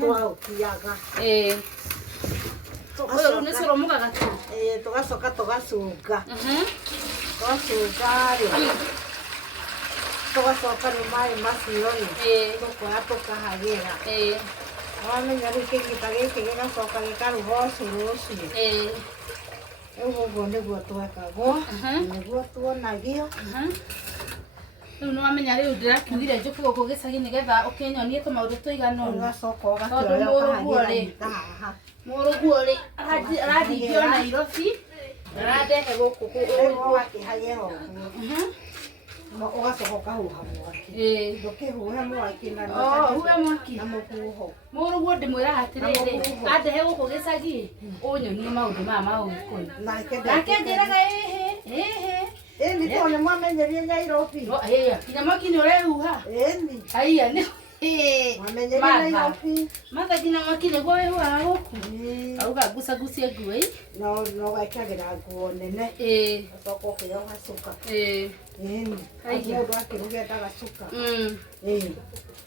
twaũkiaga ũyũ nĩ cũrũ mũgaga tu tũgacoka tũgacunga twacunga-rĩ tũgacoka rĩu maĩ macio-rĩ tũkoya tũkahagĩra wamenya rĩu kĩgita gĩkĩ gĩgacoka gĩkaruga ũcũrũ ũcio rĩu ũguo nĩguo twekagwo nĩguo tuonagio rĩu nĩwamenya rĩu ndĩrakiugire njũke gũkũ gĩcagi nĩgetha ũkĩnyonie tũmaũndũ tũigana ũna tondũ mũrũguo-rĩ arathiĩ Nairobi arandehe gũkũ wakĩhagĩra ũguo ũgacoka ũkahuha mwaki ndũkĩhuhe mwaki na mũhuho mũrũguo ndĩmwĩraga atĩrĩrĩ andehe gũkũ gĩcagi ũnyonie maũndũ maya ma Ũgĩkũyũ nake njĩraga ĩni tondũ nĩmwamenyerie Nairobi kinya mwaki nĩũrehuha haiya nĩ Martha nginya mwaki nĩguo wĩhuhaga gũkũ auga ngucangucie nguo no ũgekagĩra nguo nene ũcoka ũkĩoha cuka mũndũ akĩruga endaga cuka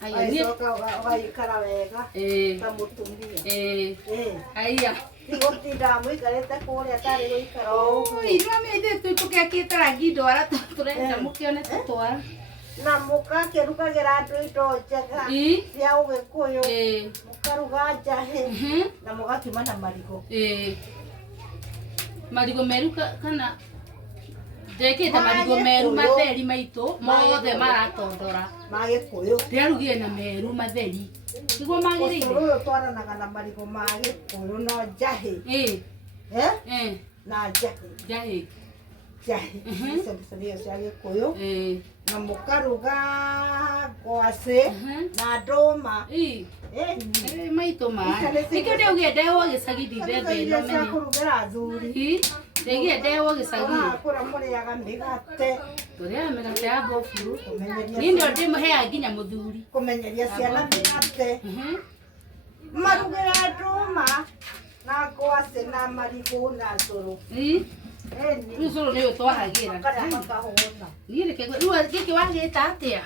ũgacoka ũgaikara wega ta mũtumia haiya gũtindaga mũikarĩte kũrĩa tarĩ gũikara ũguo ithuĩ tũgekĩte rangi ndwara tũrenda mũkĩone tũtwara na mũgakĩrugagĩra andũ indo njega cia Ũgĩkũyũ mũkaruga njahĩ na mũgakima na marigũ marigũ meru kana ndekĩte marigũ meru matheri maitũ mothe maratondora ma Gĩkũyũ ndĩrarugire na meru matheri nĩguo magĩrĩire ũyũ twaranaga na marigũ ma Gĩkũyũ no njahĩ na njahĩ icio cia Gĩkũyũ na mũkaruga ngwacĩ na ndũma maitũ maya nĩkĩo ndĩugire ndehwo gĩcagi ndithemba ĩno menye kũrugĩra athuri ndĩgire ndehwo gĩcagi kũrĩa mũrĩaga mĩgate tũrĩaga mĩgate ya mbofuru niĩ nĩo ndĩmũheaga nginya mũthuri kũmenyeria ciana mĩgate marugĩra ndũma na ngwacĩ na marigũ na cũrũ rĩu cũrũ nĩwe twahagĩra niĩ rĩu gĩkĩ wagĩta atĩa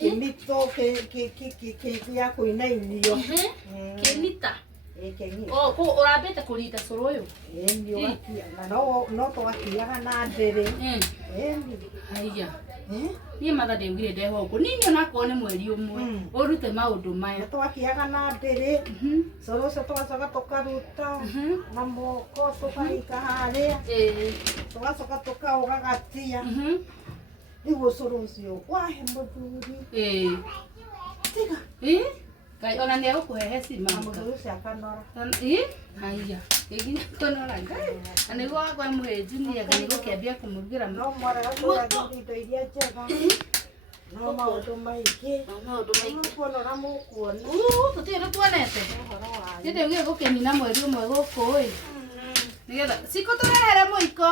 kĩmito gĩa kũinainio kĩmita ũrambĩte kũrinda cũrũ ũyũ no twakiaga na ndĩrĩ haiya niĩ Martha ndĩugire ndehwo ũguo nini onakorwo nĩ mweri ũmwe ũrute maũndũ maya twakiaga na ndĩrĩ cũrũ ũcio tũgacoka tũkaruta na moko tũkaringa harĩa tũgacoka tũkaũgagatia nĩguo cũrũ ũcio wahe mũthuri tiga Ngai ona nĩegũkũhehe cima mũthuri ũcio akanora haiya nginya kũnora na nĩguo wakwa mũhĩnju nĩega nĩgũkĩambia kũmũrugĩra no mwaraga indo iria njega no maũndũ maingĩ kuonora mũkuona tũtirĩ tũtuonete nĩ ndĩugire gũkĩnina mweri ũmwe gũkũ nĩgetha cikũ tũrehere mũiko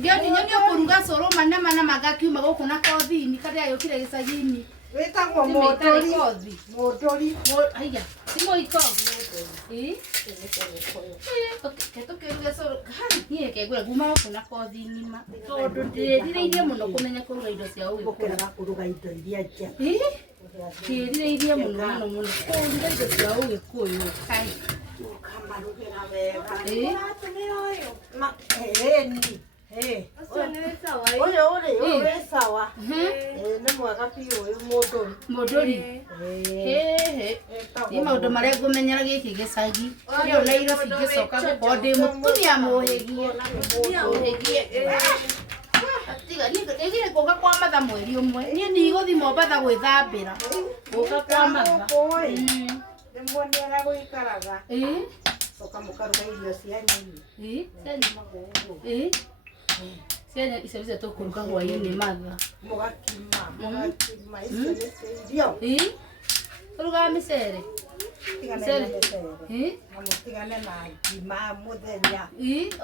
nyonie kũruga cũrũ manemana magakiuma gũkũ na kothi-inĩ karĩa yũkire gĩcagi-inĩ wĩtagwo mũndũri haiya ti mũiko tũkĩruge cũrũ niĩ kengũre nguma gũkũ na kothi ng'ima tondũ ndĩrirĩirie mũno kũmenya kũruga indo cia Ũgĩkũyũ kũruga indo iria njega ndĩrirĩirie mũno kũruga indo cia Ũgĩkũyũ ukamarugĩra wega ũyũ wĩ sawa nĩ mwega biũ ũyũ mũndũri nĩ maũndũ marĩa ngũmenyera gĩkĩ gĩcagi rĩu Nairobi ngĩcoka gũkorwo ndĩ mũtumia mũhĩgie ndĩgire ngũka kwa Martha mweri ũmwe niĩ ndigũthiĩ Mombatha gwĩthambĩra ngũka kwa Martha rĩmwe nĩera gũikaraga coka mũkaruga irio cia nyinyi ciana icio cia tũkũruga hwaĩ-inĩ Martha mũgakima icio nĩ cia irio tũrugaga mĩcere na mũtigane na ngima mũthenya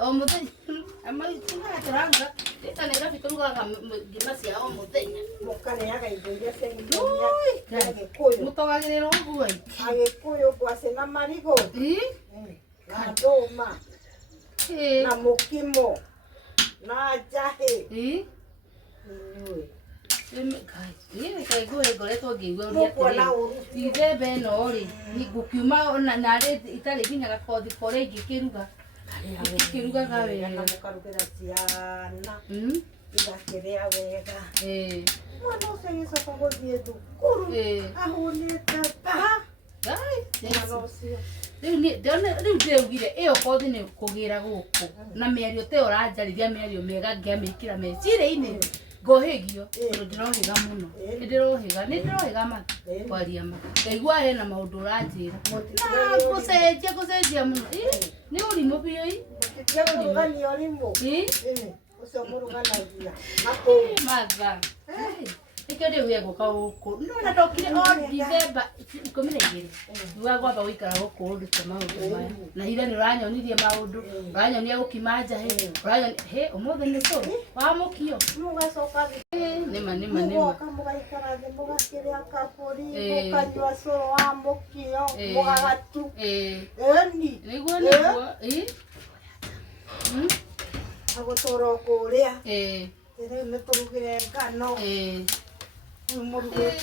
o mũthenya tũraruga rĩta Nairobi tũrugaga ngima cia o mũthenya mũkarĩaga indo iria cia Gĩkũyũ mũtogagĩrĩra ũguo Agĩkũyũ ngwacĩ na marigũ na ndũma na mũkimo na njahĩ Kai ngoretwo ngĩigua ũrĩa atĩrĩ ithembe ĩno rĩ ngũkiuma na rĩ itarĩ nginya gakothi korĩa ingĩkĩruga kĩrugaga wega mũkarugĩra ciana igakĩrĩa wega mwana ũcio agĩcoka gũthiĩ thukuru ahũnĩte rĩu ndĩrugire ĩyo kothi nĩ kũgĩra gũkũ na mĩario ta ĩyo ũranjarĩria mĩario mĩega ngĩamĩkĩra meciria-inĩ ngohĩgio tondũ ndĩrohĩga mũno nĩndĩrohĩga ma kwaria ma ngaigua hena maũndũ ũranjĩra na gũcenjia mũno nĩ ũrimũ biũ mũtitigagũrugania ũrimũ ũcio mũruganagia matha nikio ndio wego ka uko ndona ndokire o December 12 thua gwamba guikara guku ndute maundu maya na ira ni uranyonirie maundu uranyonia gukimanja he umothe ni so wa mukio mugacoka nima mugaikara thĩ mugakiria kaburi mukanyua cũrũ wa mukio mugagatu niguo agũtũra kũrĩa rĩu nĩtũrugire ngano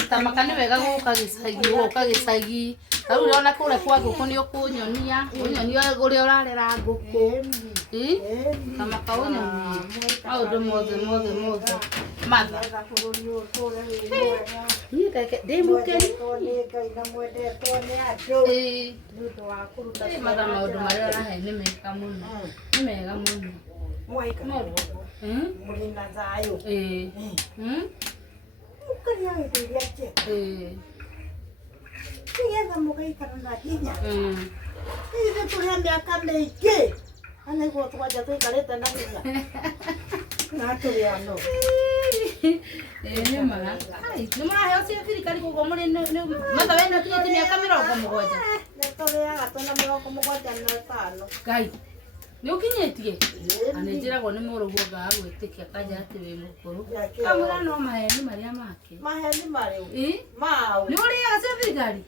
tamaka nĩ wega gũka gĩcagi rĩu ũrona kũrĩa kwa ngũkũ nĩ ũkũnyonia ũrĩa ũrarera ngũkũ tamaka ũnyonie maũndũ mothe matha matha maũndũ marĩa ũrahe nĩ mega mũno muri na thayũ mũkaria irio iria njega nĩgetha mũgaikara na hinya ithuĩ tũrĩa mĩaka mĩingĩ na nĩguo twanja tũikarĩte na hinya na tũrĩa no nĩ maga nĩ mũraheo cia thirikari koguo mũrĩ matha wena kinyĩte mĩaka 70 nĩ tũrĩaga twĩna 75 Ngai nĩ ũkinyĩtie nĩ njĩragwo nĩ mũrũguo ngaga gwĩtĩkia kanja atĩ wĩ mũkũrũ kamũra no maheni marĩa make maheni marĩu mau nĩ ũrĩaga cia thirikari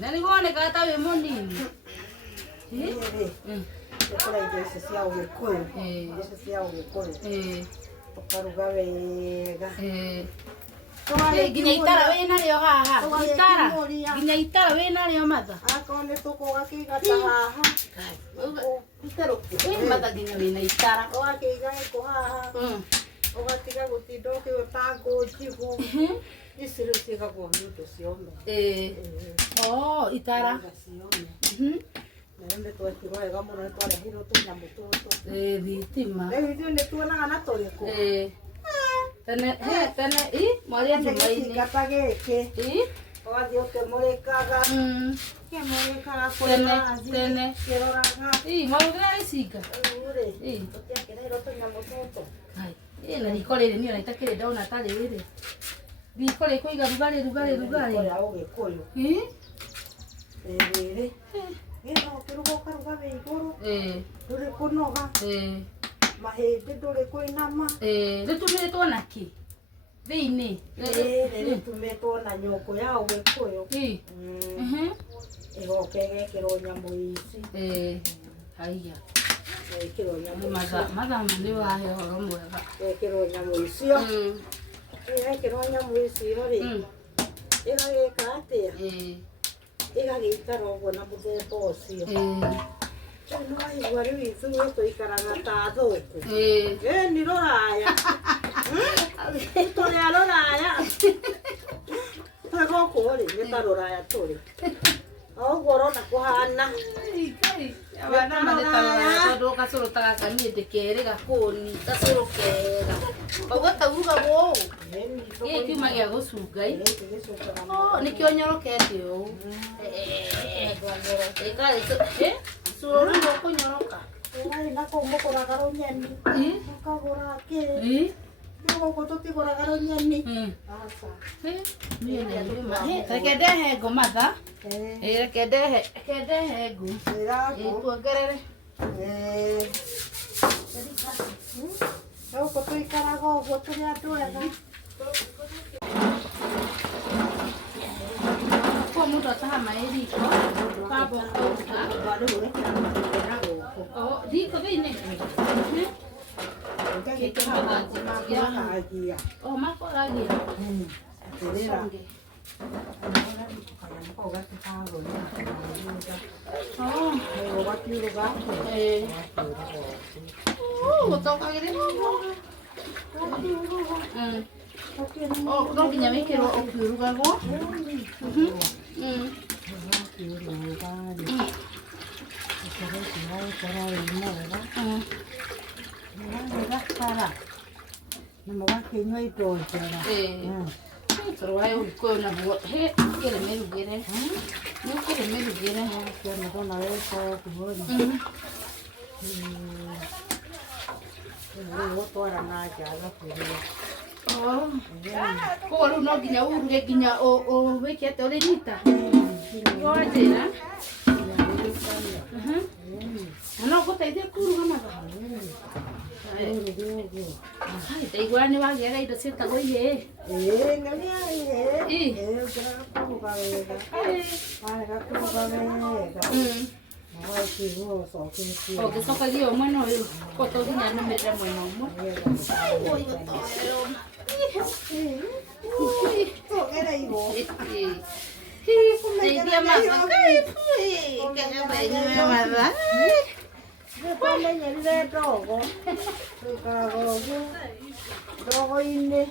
na nĩ woneka ta wĩ mũnini tũkora indo ici cia ũgĩkũyũ tũkaruga wega nginya itara wĩnarĩo haha nginya itara wĩnarĩo matha akorwo nĩ tũkũgakĩigata haha matha nginya wĩna itara ũgakĩiga gĩkũ haha ũgatiga gũtinda ũkĩũta ngũnjigũ ici rĩu ciĩgagwo nĩ ũndũ ciome itara nĩ twekirwo wega mũno nĩ twarehirwo tũnyamũ tũtũ thitima rĩu ithuĩ nĩ tuonaga na tũrĩkũ tene mwaria njuma-inĩ gata gĩkĩ ũgathiĩ ũkĩmũrĩkaga tene kĩroraga mwarugĩra icinga ũtiakĩreirwo tũnyamũ tũtũ na riko rĩrĩ niĩ ona itakĩrĩ ndona ta rĩrĩ riko rĩkũiga rugarĩ ya ũgĩkũyũ rĩrĩ nĩgetha ũkĩruga ũkaruga wĩ igũrũ ndũrĩ kũnoga mahĩndĩ ndũrĩ kũinama rĩtumĩtwo na kĩ thĩinĩ rĩtumĩtwo na nyũngũ ya ũgĩkũyũ ĩgoka ĩgekĩrwo nyamũ ici haiya ĩgekĩrwo nyamũ matha nĩ wahe ũhoro mwega ĩgekĩrwo nyamũ icio ĩgekĩrwo nyamũ icio rĩ ĩgagĩka atĩa ĩgagĩikara ũguo na mũthemba ũcio nĩ waigua rĩu ithuĩ tũikaraga ta thũkũ nĩ rũraya tũrĩa rũraya twĩ gũkũ rĩ nĩ ta rũraya tũrĩ ũguo ũrona kũhana tondũ gacũrũ ta gaka niĩ ndĩkerĩ gakũni gacũrũ kega koguo taugagwo ũũ gĩkĩ kiuma gĩa gũcungai nĩkĩo nyorokete ũũ cũrũ rĩu ũkũnyoroka nakũu mũgũraga rũnyeni mũkagũra kĩ gũkũ tũtigũraga rũnyeni reke ndehe ngũ matha reke ndehe ngũ tuongerere gũkũ tũikaraga ũguo tũrĩ andũ ega kwa mũndũ ataha maĩ riko kamba ũkauga riko thĩinĩ cái thằng mà có hại gì à? Ô má có cái gì? Thế là có cái thao rồi nha. Ồ, có tiêu được không? Ồ, to cái đấy. Nó cái nhà mấy cái nó ốp được cái gỗ. Mà bác khi ngay rồi Rồi ai cô na buat hết cái này mới được cái đấy. Nếu cái này mới được cái đấy. cho mà con nói to cũng hơn. Nó to là na chả nó Cô lúc nó kinya uru cái kinya o với cái tao lên nít ta. Rồi thế nè. Nó có thấy thế curu mà. Tại qua này vào cái đó sẽ tao cái gì? Cái này không có về đó. Cái không có về. Cái sao cái gì mà nó có tôi thì nhà nó mệt ra mồi nó mất. Ôi cái này bộ. Thì dia mà cái bệnh mà vậy. Con đây nhận ra rồi con. Rồi cả rồi. Rồi đi.